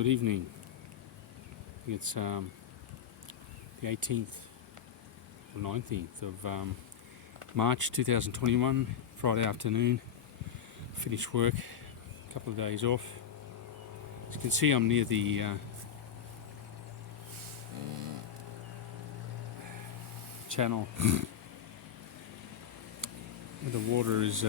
Good evening. It's the 18th or 19th of March 2021, Friday afternoon. Finished work, a couple of days off. As you can see, I'm near the channel where the water is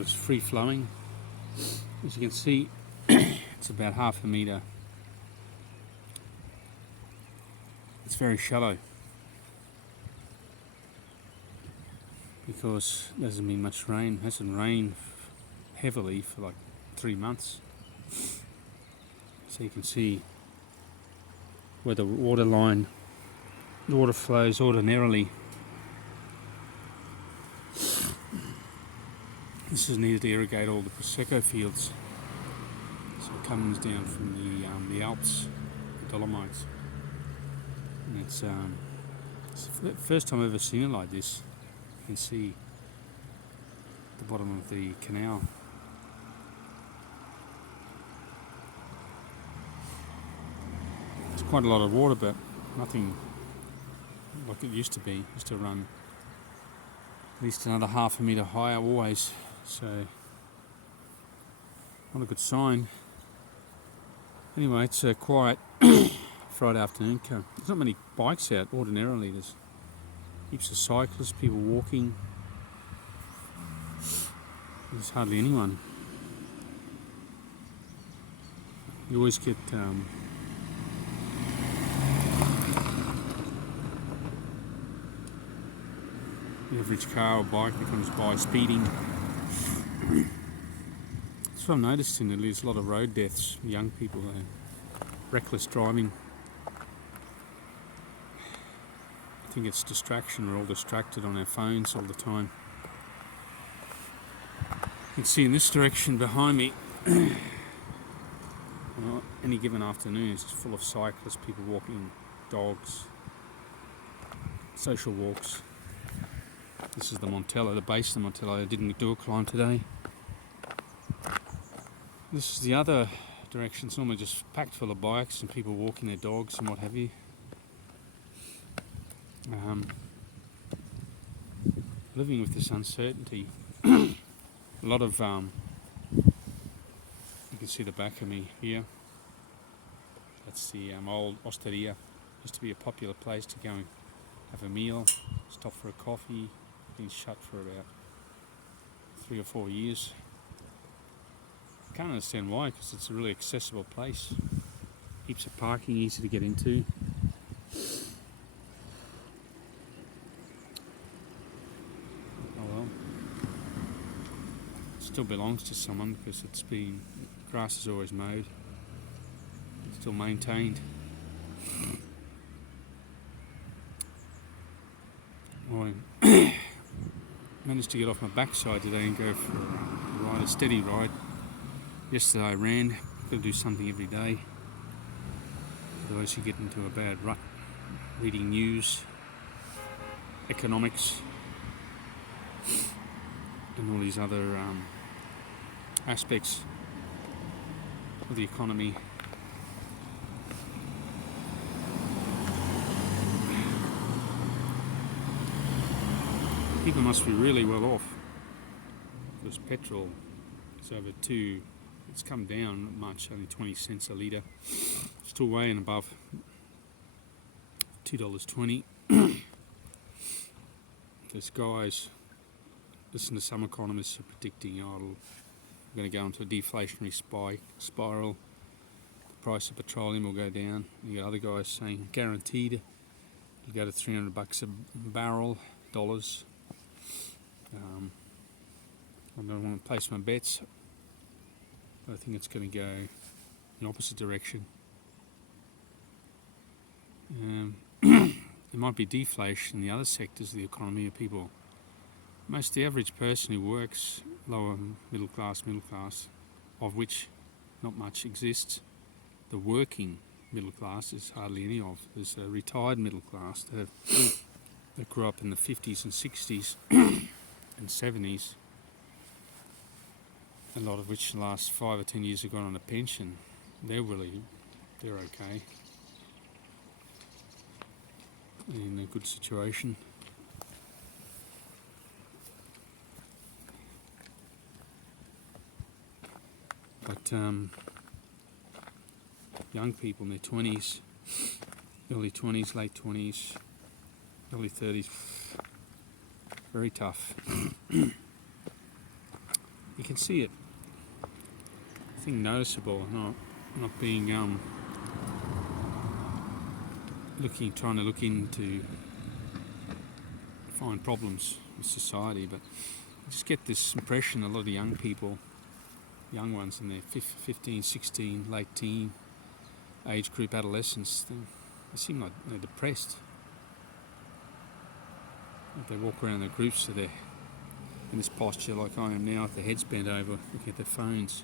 it's free flowing. As you can see, it's about half a metre. It's very shallow because there hasn't been much rain. It hasn't rained heavily for like 3 months. So you can see where the water flows ordinarily. This is needed to irrigate all the Prosecco fields. So it comes down from the Alps, the Dolomites. And it's the first time I've ever seen it like this. You can see the bottom of the canal. It's quite a lot of water, but nothing like it used to be. It used to run at least another half a metre higher always. So, not a good sign. Anyway, it's a quiet Friday afternoon. There's not many bikes out ordinarily. There's heaps of cyclists, people walking. There's hardly anyone. You always get the average car or bike that comes by speeding. That's what I've noticed in it. There's a lot of road deaths, young people, reckless driving. I think it's distraction. We're all distracted on our phones all the time. You can see in this direction behind me, well, any given afternoon is full of cyclists, people walking, dogs, social walks. This is the Montella, the base of the Montella. I didn't do a climb today. This is the other direction. It's normally just packed full of bikes and people walking their dogs and what have you. Living with this uncertainty. A lot of, you can see the back of me here. That's the old Osteria. Used to be a popular place to go and have a meal, stop for a coffee. Been shut for about 3 or 4 years. Can't understand why, because it's a really accessible place. Heaps of parking, easy to get into. Oh well. It still belongs to someone because grass is always mowed. It's still maintained. Managed to get off my backside today and go for a ride, a steady ride. Yesterday I ran. Got to do something every day. Otherwise you get into a bad rut. Reading news, economics, and all these other aspects of the economy. People must be really well off because petrol is it's come down not much, only 20 cents a litre. Still way and above $2.20. There's guys, listen to some economists are predicting we're going to go into a deflationary spiral. The price of petroleum will go down. You got other guys saying guaranteed it'll go to $300 a barrel, dollars. I don't want to place my bets, but I think it's going to go in the opposite direction. There might be deflation in the other sectors of the economy of people. The average person who works, lower middle class, of which not much exists, the working middle class there's hardly any of. There's a retired middle class that grew up in the 50s and 60s and 70s, a lot of which the last 5 or 10 years have gone on a pension. They're okay, in a good situation. But young people in their 20s, early 20s, late 20s, early 30s, very tough. You can see it. I think noticeable, not being trying to look into find problems with society, but I just get this impression a lot of the young people, young ones in their 15, 16, late teen age group, adolescents, they seem like they're depressed. They walk around their groups, so they're in this posture like I am now, with their heads bent over, looking at their phones.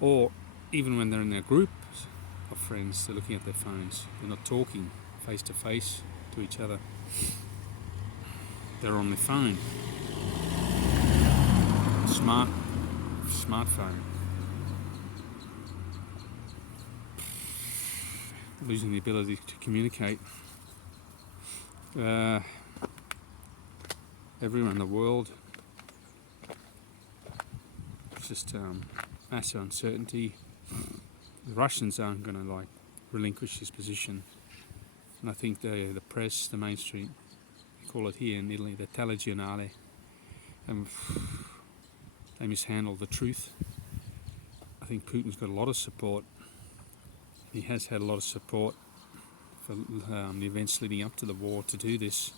Or even when they're in their group of friends, they're looking at their phones. They're not talking face to face to each other. They're on their phone. Smartphone. Losing the ability to communicate. Everywhere in the world, it's just massive uncertainty. The Russians aren't going to relinquish this position, and I think the press, the mainstream, we call it here in Italy, the telegiornale, they mishandle the truth. I think Putin's got a lot of support. He has had a lot of support for the events leading up to the war to do this.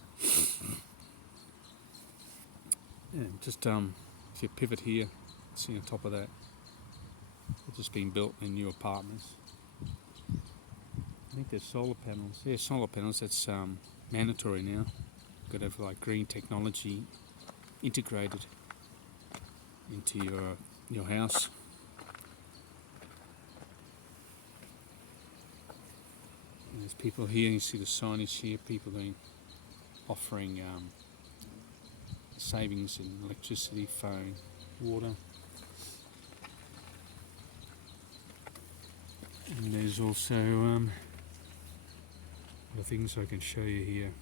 Yeah, just if you pivot here, see on top of that, it's just being built in new apartments. I think there's solar panels. Yeah, solar panels, that's mandatory now. Got to have green technology integrated into your house. And there's people here, you see the signage here, people offering savings in electricity, phone, water. And there's also other things I can show you here.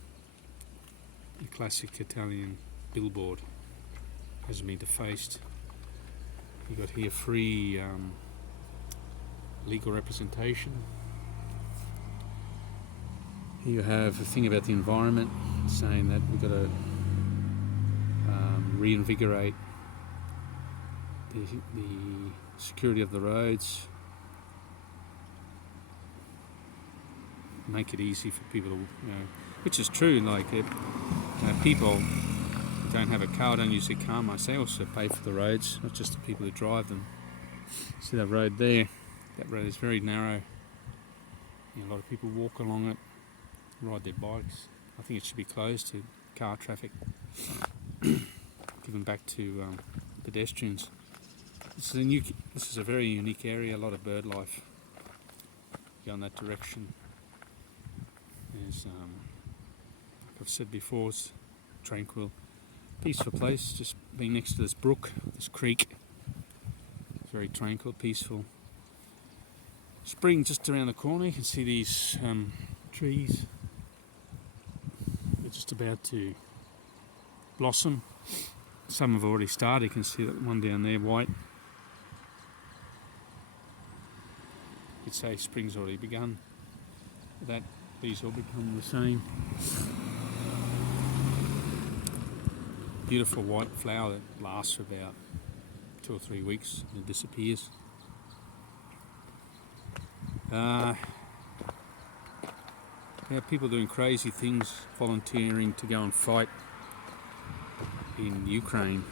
The classic Italian billboard hasn't been defaced. You got here free legal representation. Here you have a thing about the environment, saying that we've got to reinvigorate the security of the roads, make it easy for people to, which is true. People who don't have a car, don't use their car much. They also pay for the roads, not just the people who drive them. See that road there? That road is very narrow. A lot of people walk along it, ride their bikes. I think it should be closed to car traffic, given back to pedestrians. This is a very unique area. A lot of bird life go in that direction. There's, like I've said before, it's a tranquil, peaceful place. Just being next to this brook, this creek. It's very tranquil, peaceful. Spring just around the corner. You can see these trees. They're just about to blossom. Some have already started. You can see that one down there, white. You'd say spring's already begun. These all become the same. Beautiful white flower that lasts for about 2 or 3 weeks and it disappears. People doing crazy things, volunteering to go and fight in Ukraine.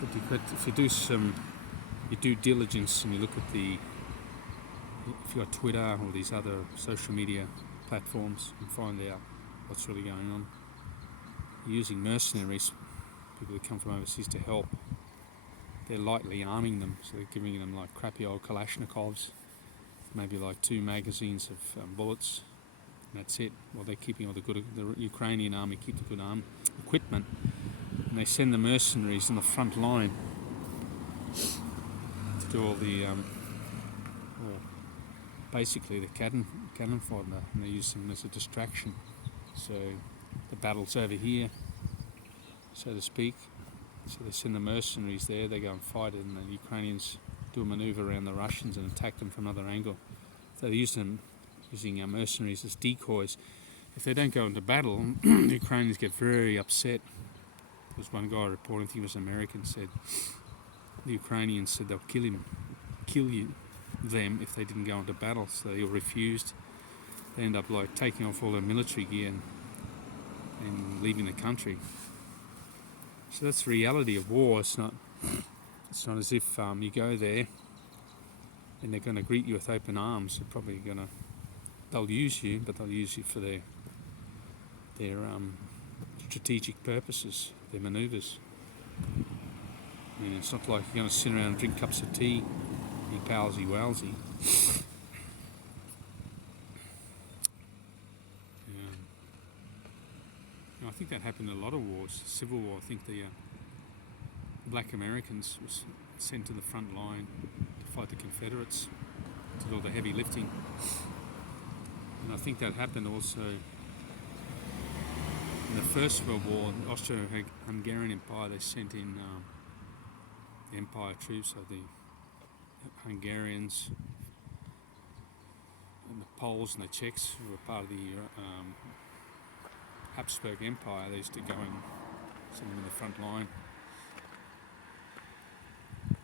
But if you do your due diligence and you look at if you've got Twitter or these other social media platforms, and find out what's really going on. You're using mercenaries, people who come from overseas to help. They're lightly arming them, so they're giving them crappy old Kalashnikovs, maybe like 2 magazines of bullets, and that's it. Well, they're keeping all the Ukrainian army keep the good equipment, and they send the mercenaries on the front line to do all the, basically the cannon fodder, and they use them as a distraction. So the battle's over here, so to speak. So they send the mercenaries there, they go and fight it, and the Ukrainians do a manoeuvre around the Russians and attack them from another angle. So they use them using mercenaries as decoys. If they don't go into battle, the Ukrainians get very upset. There was one guy reporting, I think he was American, said the Ukrainians said they'll kill them if they didn't go into battle. So they all refused. They end up like taking off all their military gear and leaving the country. So that's the reality of war. It's not as if you go there and they're going to greet you with open arms. They'll use you, but they'll use you for their strategic purposes, their manoeuvres. I mean, it's not like you're going to sit around and drink cups of tea, be palsy-walsy. I think that happened in a lot of wars. Civil War, I think the black Americans was sent to the front line to fight the Confederates, did all the heavy lifting. And I think that happened also in the First World War, the Austro-Hungarian Empire. They sent in the Empire troops, so the Hungarians and the Poles and the Czechs, who were part of the Habsburg Empire. They used to go and send them in the front line.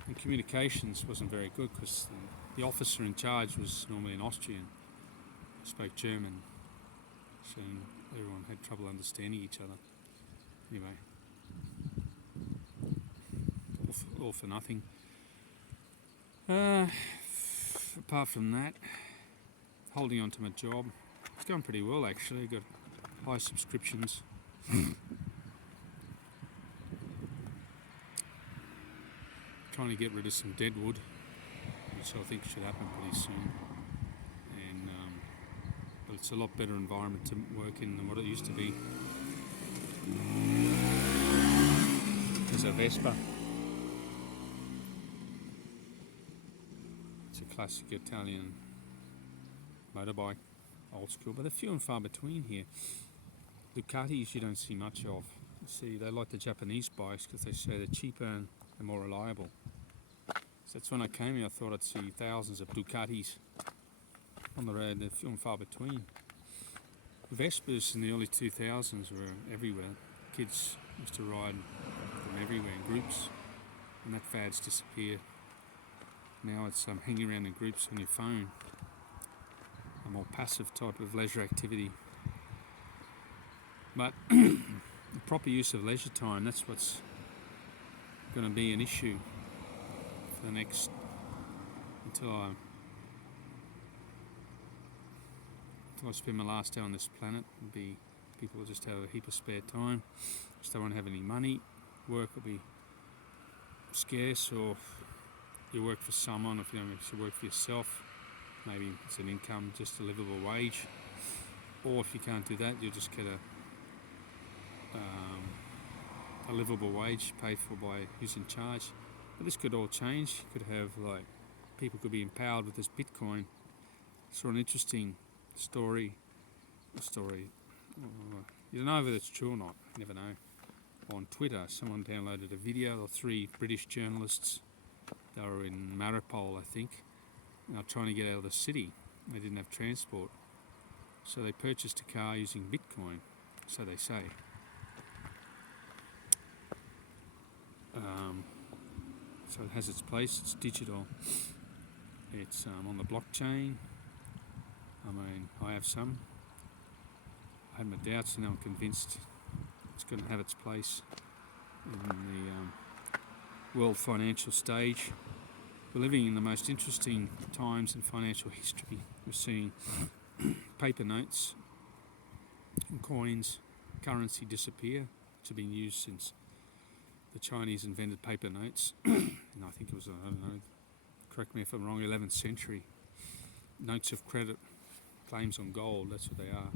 And communications wasn't very good because the officer in charge was normally an Austrian, spoke German, so everyone had trouble understanding each other. Anyway, all for nothing. Apart from that, holding on to my job. It's going pretty well actually. Got high subscriptions. Trying to get rid of some dead wood, which I think should happen pretty soon. And but it's a lot better environment to work in than what it used to be. There's a Vespa. It's a classic Italian motorbike, old school, but they're few and far between here. Ducatis you don't see much of. You see, they like the Japanese bikes because they say they're cheaper and they're more reliable. So that's when I came here, I thought I'd see thousands of Ducatis on the road. They're few and far between. Vespas in the early 2000s were everywhere. Kids used to ride them everywhere in groups, and that fad's disappeared. Now it's hanging around in groups on your phone, a more passive type of leisure activity. But the proper use of leisure time, that's what's going to be an issue for the next, until I spend my last day on this planet. People will just have a heap of spare time, just don't want to have any money. Work will be scarce, or you work for someone, if you don't actually work for yourself, maybe it's an income, just a livable wage. Or if you can't do that, you'll just get a livable wage paid for by who's in charge. But this could all change. You could have people could be empowered with this Bitcoin. Saw an interesting story. You don't know whether it's true or not. You never know. On Twitter, someone downloaded a video of 3 British journalists. They were in Maripol, I think. They were trying to get out of the city. They didn't have transport, so they purchased a car using Bitcoin. So they say. So it has its place. It's digital. It's on the blockchain. I mean, I have some. I had my doubts, and now I'm convinced it's going to have its place in the world financial stage. We're living in the most interesting times in financial history. We're seeing paper notes and coins, currency disappear, which have been used since the Chinese invented paper notes. And I think it was, I don't know, correct me if I'm wrong, 11th century. notes of credit, claims on gold. That's what they are.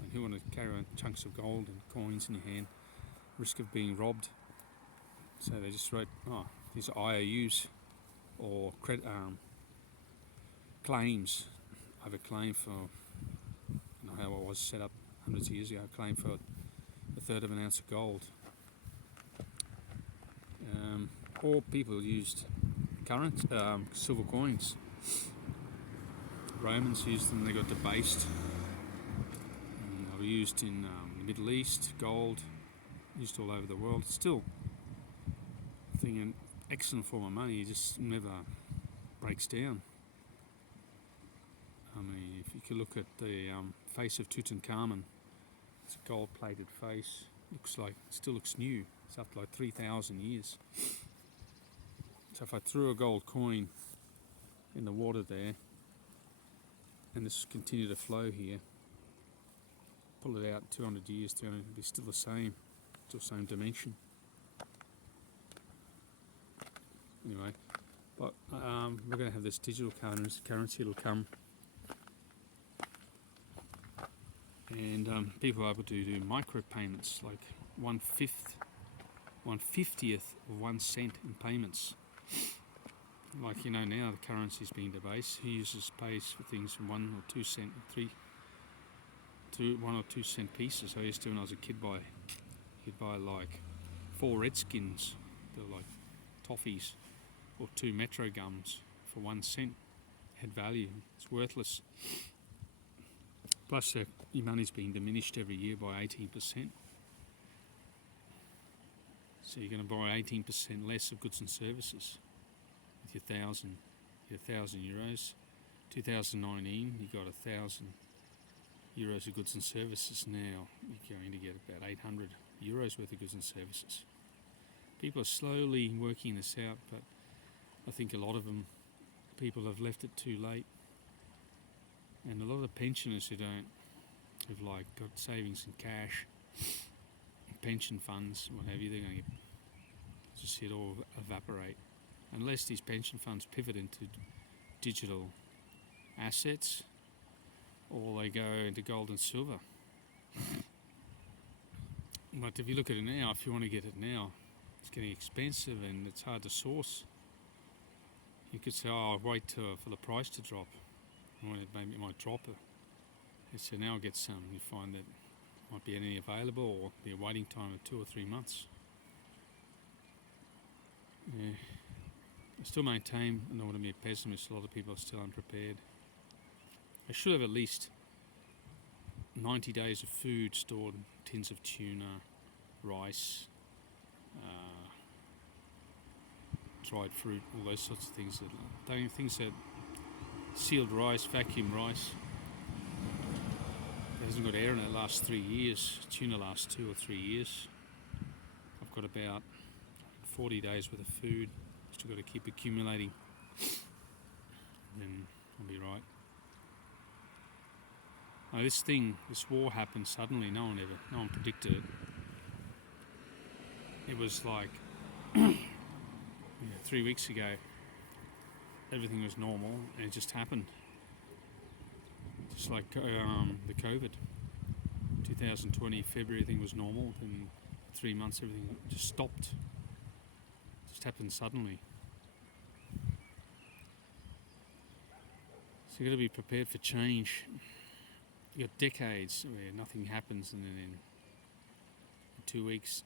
And who want to carry around chunks of gold and coins in your hand? Risk of being robbed. So they just wrote, oh, these are IOUs or credit claims. I have a claim for, you know how it was set up hundreds of years ago. A claim for a third of an ounce of gold. Or people used current silver coins. Romans used them, they got debased. They were used in the Middle East, gold, used all over the world. It's still, I think, an excellent form of money. It just never breaks down. I mean, if you could look at the face of Tutankhamun, it's a gold-plated face. It still looks new. It's up to like 3,000 years. So if I threw a gold coin in the water there, and this continue to flow here, pull it out 200 years, it'll be still the same, still same dimension. Anyway, but we're going to have this digital currency. It'll come, and people are able to do micro payments, like 1/50th of 1 cent in payments. Like, you know, now the currency is being debased. He pays for things from 1 or 2 cent, 1 or 2 cent pieces. I used to, when I was a kid, you'd buy like 4 Redskins, they're like toffees, or 2 Metro gums for 1 cent. It had value. It's worthless. Plus, your money's being diminished every year by 18%. So you're going to buy 18% less of goods and services. With your 1,000 euros. 2019, you got 1,000 euros of goods and services. Now you're going to get about 800 euros worth of goods and services. People are slowly working this out, but I think a lot of people have left it too late. And a lot of the pensioners who've like got savings in cash, pension funds, what have you, they're going to just see it all evaporate. Unless these pension funds pivot into digital assets, or they go into gold and silver. But if you look at it now, if you want to get it now, it's getting expensive and it's hard to source. You could say, oh, I'll wait for the price to drop. Maybe it might drop it. So now I'll get some. You find that might be any available, or be a waiting time of 2 or 3 months. Yeah. I still maintain, I don't want to be a pessimist, a lot of people are still unprepared. I should have at least 90 days of food stored, tins of tuna, rice, dried fruit, all those sorts of things. Things that sealed rice, vacuum rice, it hasn't got air in it the last 3 years. Tuna lasts 2 or 3 years. I've got about 40 days worth of food. Still got to keep accumulating, and then I'll be right. Now this war happened suddenly. No one predicted it. It was like 3 weeks ago. Everything was normal, and it just happened. Just like the COVID. 2020 February, everything was normal. Then 3 months, everything just stopped. Just happened suddenly. So you've got to be prepared for change. You've got decades where nothing happens, and then in 2 weeks,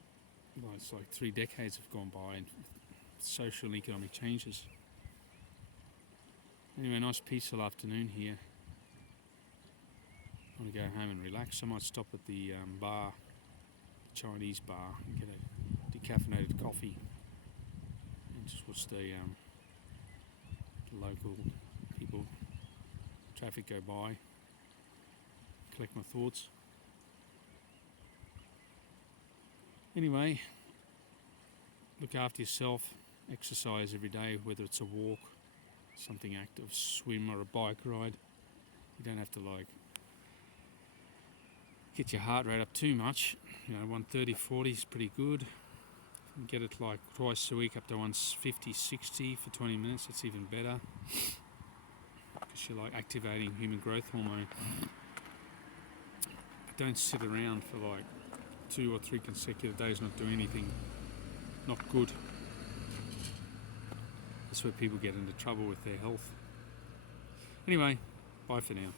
well, it's like 3 decades have gone by, and social and economic changes. Anyway, nice peaceful afternoon here. I want to go home and relax. I might stop at the bar, Chinese bar, and get a decaffeinated coffee and just watch the local people, traffic go by, collect my thoughts. Anyway, look after yourself, exercise every day, whether it's a walk, something active, swim or a bike ride. You don't have to get your heart rate up too much. 130, 40 is pretty good. You can get it like twice a week up to 150, 60 for 20 minutes, that's even better. because you like activating human growth hormone. But don't sit around for like 2 or 3 consecutive days not doing anything. Not good. That's where people get into trouble with their health. Anyway, bye for now.